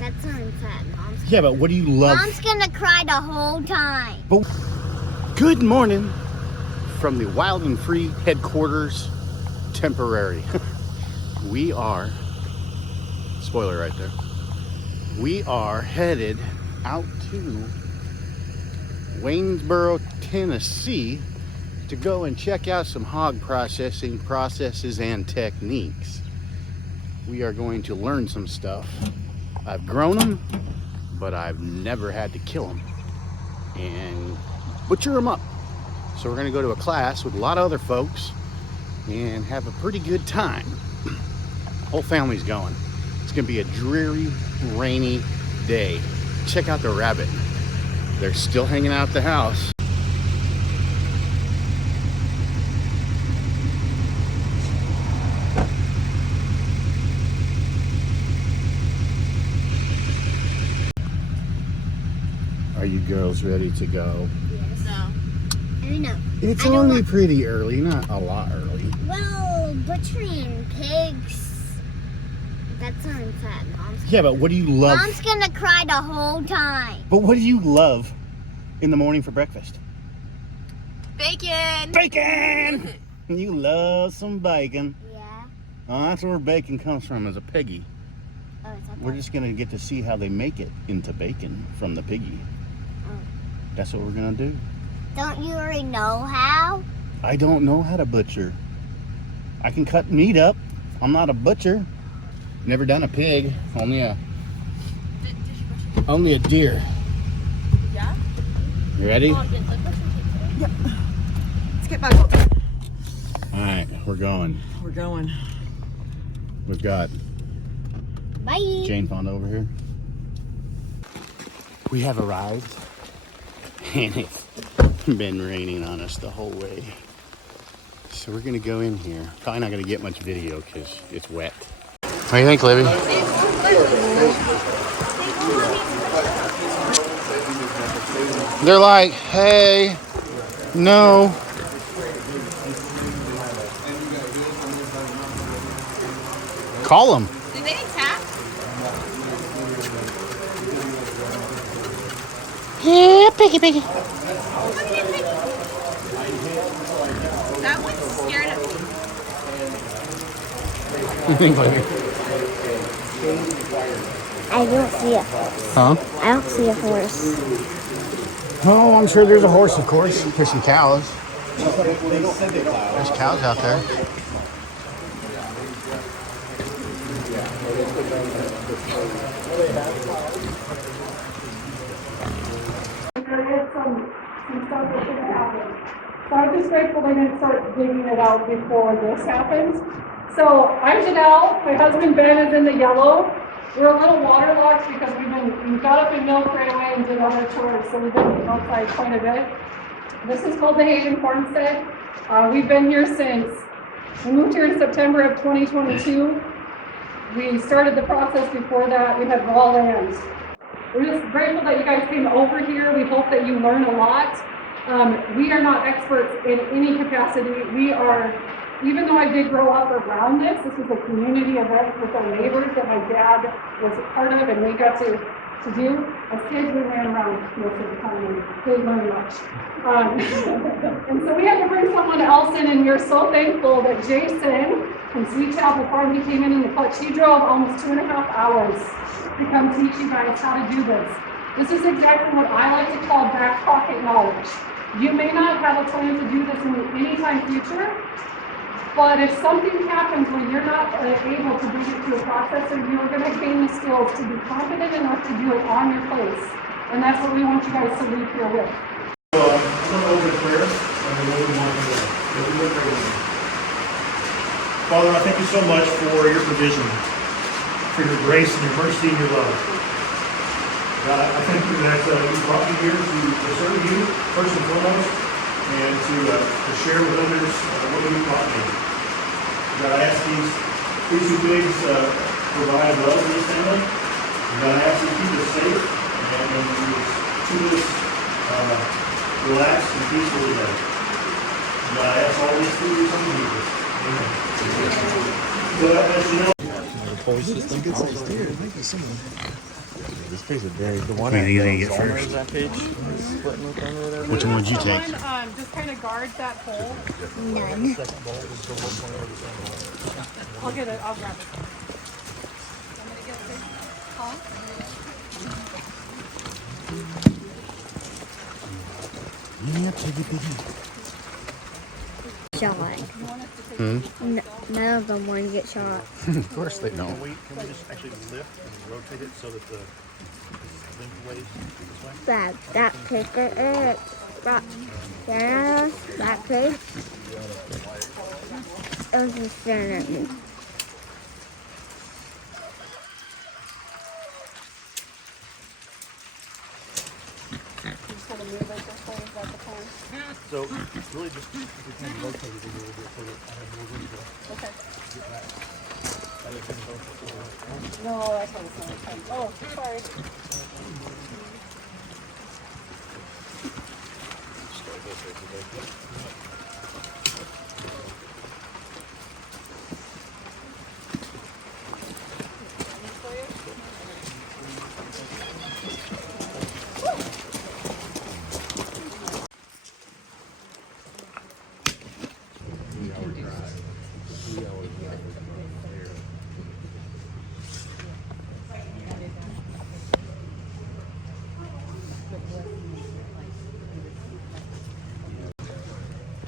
That's unfair, Mom. Yeah, but what do you love? Mom's gonna cry the whole time. But good morning from the Wilde and Free headquarters, temporary. We are, spoiler right there, we are headed out to Waynesboro, Tennessee to go and check out some hog processing processes and techniques. We are going to learn some stuff. I've grown them, but I've never had to kill them and butcher them up. So we're gonna go to a class with a lot of other folks and have a pretty good time. Whole family's going. It's gonna be a dreary, rainy day. Check out the rabbit. They're still hanging out at the house. Are you girls ready to go? Yes. No. I know. It's only pretty early, not a lot early. Well, butchering pigs. That's unfair, Mom. Yeah, but what do you love? Mom's gonna cry the whole time. But what do you love in the morning for breakfast? Bacon! Bacon! You love some bacon. Yeah. Oh, that's where bacon comes from, as a piggy. Oh, it's okay. We're just gonna get to see how they make it into bacon from the piggy. Oh. That's what we're gonna do. Don't you already know how? I don't know how to butcher. I can cut meat up. I'm not a butcher. Never done a pig, only a deer. Yeah? You ready? Yeah. Let's get back up. All right, we're going. We're going. We've got Bye. Jane Fonda over here. We have arrived, and it's been raining on us the whole way. So we're gonna go in here. Probably not gonna get much video because it's wet. What do you think, Libby? They're like, hey, no. Call them. Do they need tap? Yeah, piggy. That one's scared of me. What do you think, Libby? I don't see a horse. Huh? I don't see a horse. Oh, I'm sure there's a horse, of course. There's some cows. There's cows out there. There is some stuff that should have happened. So I'm just grateful they didn't start digging it out before this happened. So I'm Janelle, my husband Ben is in the yellow. We're a little waterlogged because we got up in milk right away and did other chores, so we've been outside quite a bit. This is called the Haven Homestead. We've been here since, we moved here in September of 2022. We started the process before that. We had raw land. We're just grateful that you guys came over here. We hope that you learn a lot. We are not experts in any capacity. We are, even though I did grow up around this was a community event with our neighbors that my dad was a part of and we got to do. As kids, we ran around most of the time and didn't learn much. And so we had to bring someone else in, and we're so thankful that Jason from Sweet Chapel Farm, he came in the clutch. He drove almost 2.5 hours to come teach you guys how to do this. This is exactly what I like to call back pocket knowledge. You may not have a plan to do this in any time future, but if something happens where you're not able to bring it to a processor, you're going to gain the skills to be confident enough to do it on your place. And that's what we want you guys to leave here with. I'm going to open prayer, and then we'll move on to the Father, I thank you so much for your provision, for your grace and your mercy and your love. God, I thank you that you brought me here to serve you, first and foremost, and to share with others what you taught me. God, I ask these two things provide love in this family. God, I ask you to keep us safe and to keep us relaxed and peaceful today. God, I ask all these things in Jesus. Amen. So as you know, This tastes very. The one Wait, at you gotta get Zollner's, first. that page, splitting with them or whatever. Which one would you take? Someone, just kind of guard that hole. None. I'll get it. I'll grab it. I'm gonna get this. Huh? Shot. None of them want to get shot. Of course they don't. Can we just actually lift and rotate it so that the length weighs this way? That kicker, that kid. It was just staring at me. Just kind of move it this way. Is that the plan? So really just if we can rotate it a little bit so that I have more room to Okay. get back. I didn't think both. No, that's what it's not. Oh, sorry.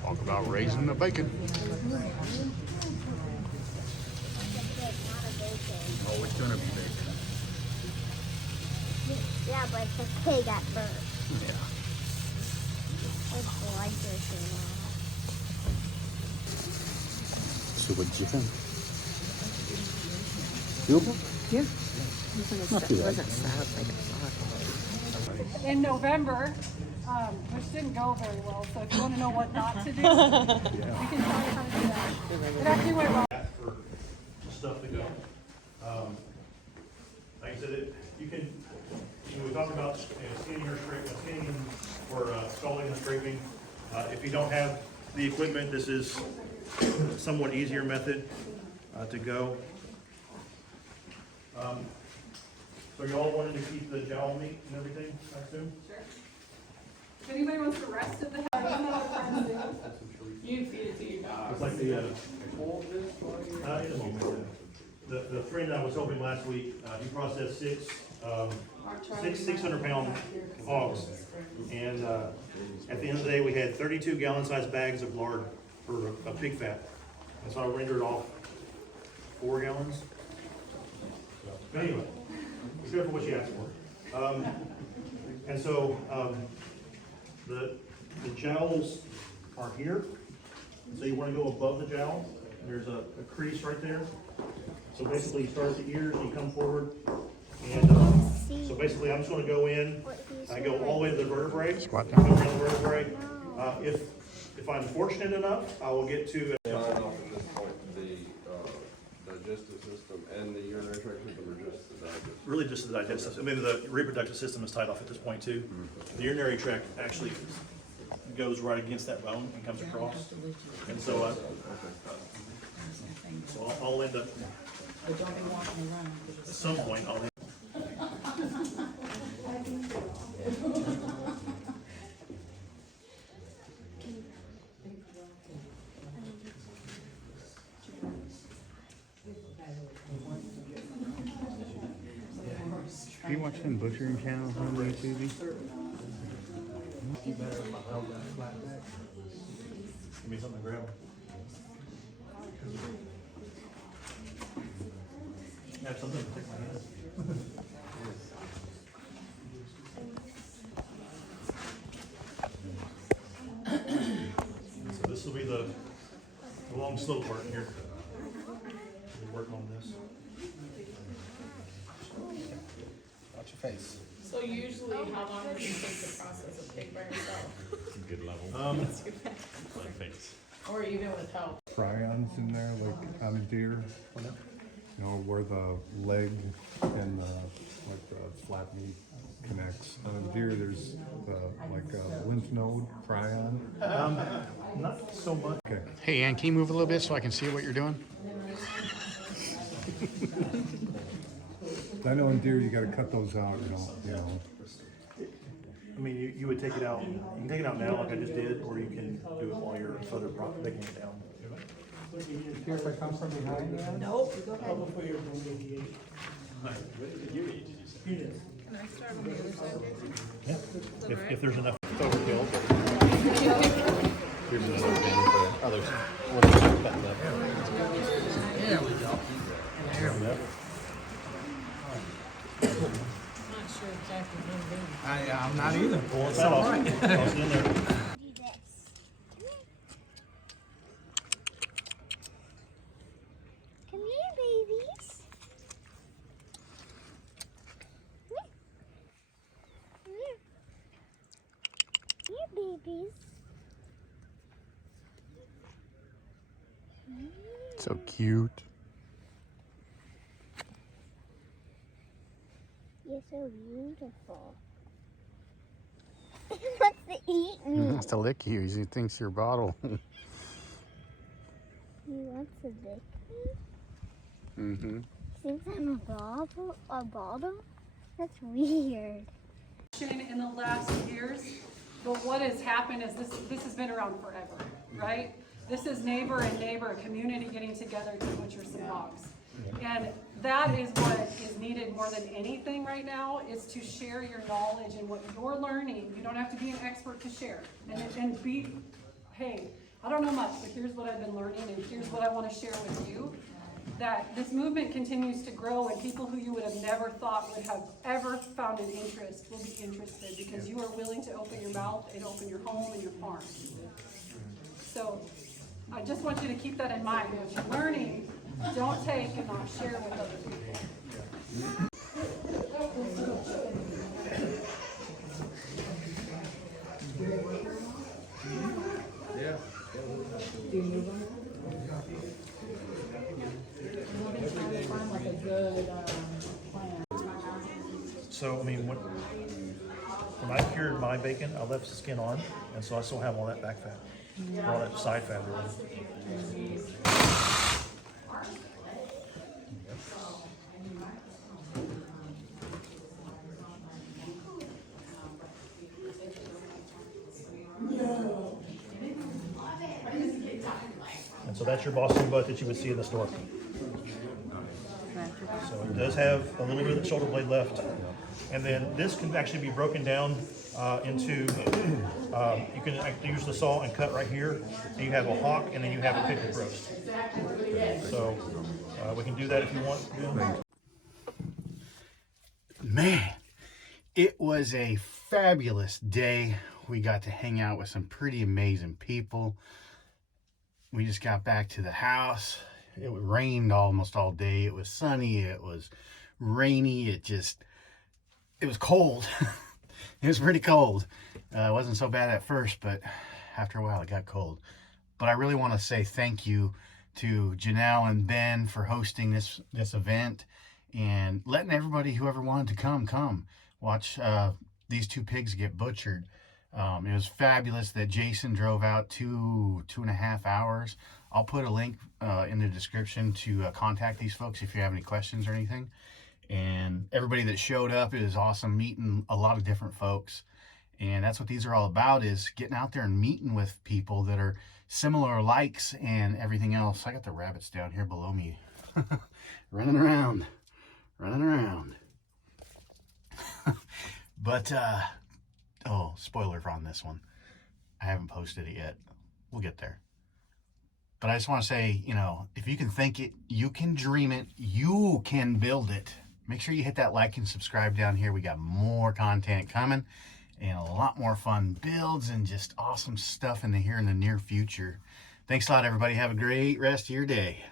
Talk about raising the bacon. Oh, it's gonna be bacon. Yeah, but it's a pig at first. Yeah. It's like this, you know. So what did you think? Doable? Yeah. Not too It bad. wasn't sad like I thought. In November, which didn't go very well, so if you want to know what not to do, we can tell you how to do that. It actually went well. For stuff to go. Like I said, you can, we talked about scanning or scraping, or stalling and scraping. If you don't have the equipment, this is a somewhat easier method to go. So you all wanted to keep the jowl meat and everything, I assume? If anybody wants the rest of the head, I'm not trying to do. You feed it to your dog. It's like the friend I was helping last week, he processed six 600-pound hogs. And at the end of the day, we had 32 gallon-sized bags of lard for a pig fat. And so I rendered off 4 gallons. But anyway, be careful what you ask for. And so the jowls are here. So you want to go above the jowl. There's a crease right there. So basically, you start at the ears and you come forward. And so basically, I'm just going to go in. I go all the way to the vertebrae. Squat Go down. around the vertebrae. If I'm fortunate enough, I will get to. Sign off at this point, the digestive system and the urinary tract system, or just the digestive? Really just the digestive system. I mean, the reproductive system is tied off at this point too. The urinary tract actually goes right against that bone and comes across. And so, I'll end up, at some point, I'll end. Do you watch them butchering channels on YouTube? Give me something to grab. I have something to take my hand. So this will be the long slow part here. We're working on this. Watch your face. So usually, how long does it take to process a pig by yourself? Good level. Or even with help? Prions in there, like on a deer. You know, where the leg and like the flat meat connects. On a deer, there's like a lymph node, prion. Not so much. Okay. Hey, Ann, can you move a little bit so I can see what you're doing? I know in deer you gotta cut those out, you know. I mean, you would take it out, you can take it out now like I just did, or you can do it while you're further breaking it down. Here, if I come from behind you? Nope, go ahead. Can I start on the other side, Jason? Yeah, if there's enough overkill. Here's another bin for others. What are you cutting up? There we go. There we go. I'm not sure exactly what it is. I'm not either. Pull it off. Toss it in there. Do this. Come here, babies. Come here. Here, babies. So cute. You're so beautiful. What's to eat He me? wants to lick you. He thinks you're a bottle. He wants to lick me? Mm-hmm. He thinks I'm a bottle? That's weird. In the last years, but what has happened is this has been around forever, right? This is neighbor and neighbor, a community getting together to butcher some hogs. And that is what is needed more than anything right now, is to share your knowledge and what you're learning. You don't have to be an expert to share. And be, hey, I don't know much, but here's what I've been learning and here's what I want to share with you. That this movement continues to grow, and people who you would have never thought would have ever found an interest will be interested, because you are willing to open your mouth and open your home and your farm. So I just want you to keep that in mind. What you're learning, don't take and not share with other people. So, I mean, when I cured my bacon, I left the skin on, and so I still have all that back fat, or all that side fat, really. And so that's your Boston butt that you would see in the store. So it does have a little bit of the shoulder blade left. And then this can actually be broken down into, you can use the saw and cut right here. And you have a hock, and then you have a pickled roast. So we can do that if you want. Man, it was a fabulous day. We got to hang out with some pretty amazing people. We just got back to the house. It rained almost all day. It was sunny. It was rainy. It was cold. It was pretty cold. It wasn't so bad at first, but after a while it got cold. But I really want to say thank you to Janelle and Ben for hosting this event and letting everybody, whoever wanted to come watch these two pigs get butchered. It was fabulous that Jason drove out 2.5 hours. I'll put a link in the description to contact these folks if you have any questions or anything. And everybody that showed up, it was awesome meeting a lot of different folks. And that's what these are all about, is getting out there and meeting with people that are similar likes and everything else. I got the rabbits down here below me running around. But oh, spoiler on this one, I haven't posted it yet. We'll get there. But I just want to say, if you can think it, you can dream it, you can build it. Make sure you hit that like and subscribe down here. We got more content coming and a lot more fun builds and just awesome stuff here in the near future. Thanks a lot, everybody. Have a great rest of your day.